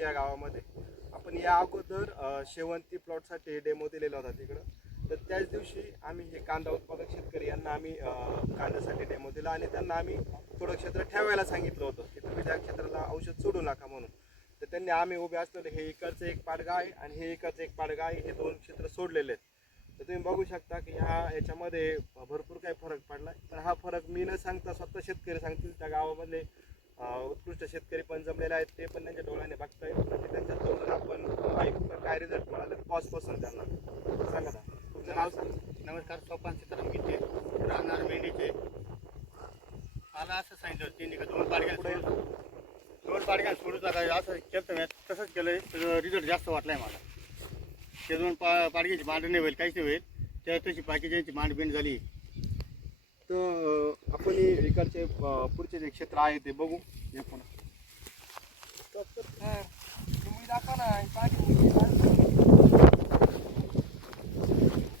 शेवंती या गावामध्ये. आपण या अगोदर शेवंती प्लॉटसाठी डेमो दिलेला होता तिकडं. तर त्याच दिवशी आम्ही हे कांदा उत्पादक शेतकरी यांना आम्ही कांद्यासाठी डेमो दिला आणि त्यांना आम्ही थोडं क्षेत्र ठेवायला सांगितलं होतं की तुम्ही त्या क्षेत्राला औषध सोडू नका म्हणून. तर त्यांनी आम्ही उभे असलेले हे इकडचं एक पाडगा आहे आणि हे इकडचं एक पाडगा आहे, हे दोन क्षेत्र सोडलेले आहेत. तर तुम्ही बघू शकता की याच्यामध्ये भरपूर काही फरक पडला. पण हा फरक मी न सांगता स्वतः शेतकरी सांगतील, त्या गावामधले उत्कृष्ट शेतकरी पण जमलेले आहेत, ते पण त्यांच्या डोळ्याने बघतायत. म्हणजे त्यांच्या तोंडून आपण काय रिझल्ट मिळाले पॉजपासून त्यांना सांगा ना. तुमचं नाव सांगा. नमस्कार, सोपान सीताराम गीते, राहणार मेंढीचे. मला असं सांगितलं त्यांनी का दोन पाडग्या सोडूच नका, असं केलं तसंच केलं. रिझल्ट जास्त वाटलाय मला. ते दोन पाडग्याची मांड नाही होईल, काहीच नाही होईल. त्या तशी बाकीच्यांची मांड बिंड झाली. तर आपण इकडचे पुढचे जे क्षेत्र आहे ते बघू.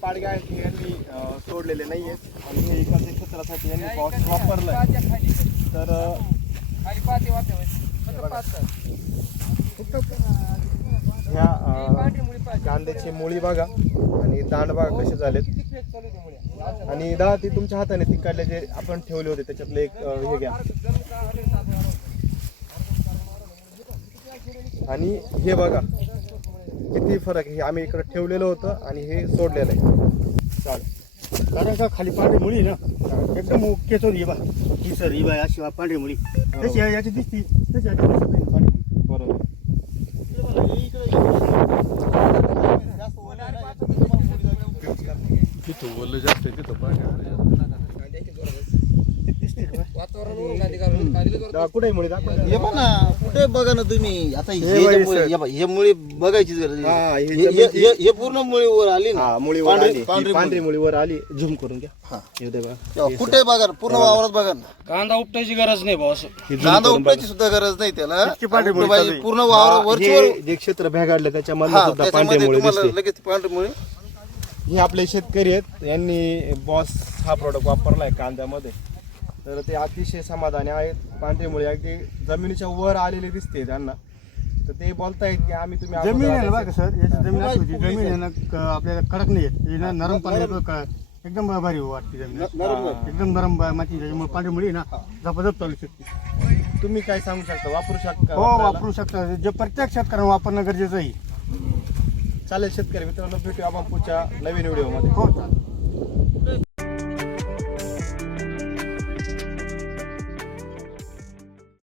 पाडगे आहेत यांनी सोडलेले नाही आहेत आणि हे इकडच्या क्षेत्रासाठी यांनी बॉक्स वापरलं. तर ह्या कांद्याची मुळी बघा आणि दांड बघा कसे झालेत. आणि दादा ती तुमच्या हाताने तिकडले जे आपण ठेवले होते त्याच्यातले एक हे घ्या. आणि हे बघा किती फरक आहे. आम्ही इकडे ठेवलेलं होतं आणि हे सोडलेलं आहे. चालेल, कारण का खाली पांढरी मुळी ना एकदम ओकेच होती बा. ही सर ही बाय अशी पांढरी मुळी तशी याची दिसती तशी याची दिसत पांढरी मुळी. बरोबर. तिथं ओलं जास्त आहे, तिथं पाणी कुठे मुळी दाखवा. हे बघा कुठे बघा ना तुम्ही आता हे मुळी बघायची गरज हे पूर्ण मुळी वर आली ना. मुळी वर आली, पांढरी मुळी वर आली. झूम करून घ्या. कुठे बघा पूर्ण वावरात बघा ना. कांदा उपटायची गरज नाही भाऊ. कांदा उपटायची सुद्धा गरज नाही त्याला. पूर्ण वावर वरची जे क्षेत्र भेगाडले त्याच्यामध्ये सुद्धा पांढरी मुळी दिसते. लगेच पांढरी मुळी. हे आपले शेतकरी आहेत, यांनी बॉस हा प्रोडक्ट वापरलाय कांद्यामध्ये. तर ते अतिशय समाधानी आहेत. पांढरी मुळी अगदी जमिनीच्या वर आलेली दिसते त्यांना. तर ते बोलतायत की आम्ही तुम्ही जमीन आहे ना बघा सर, याची जमीन अशी होती. जमीन आहे ना आपल्याला कडक नाही येत, नरम पाणी एकदम भारी वाटते जमीन. एकदम नरम माती, त्याच्यामुळे पांढरी मुळी ना झपाझप चालू शकते. तुम्ही काय सांगू शकता, वापरू शकता? हो वापरू शकता. जे प्रत्येक शेतकऱ्यांना वापरणं गरजेचं आहे. चालेल शेतकरी मित्रांनो, भेटूया आपण पुढच्या नवीन व्हिडिओमध्ये. हो चालेल.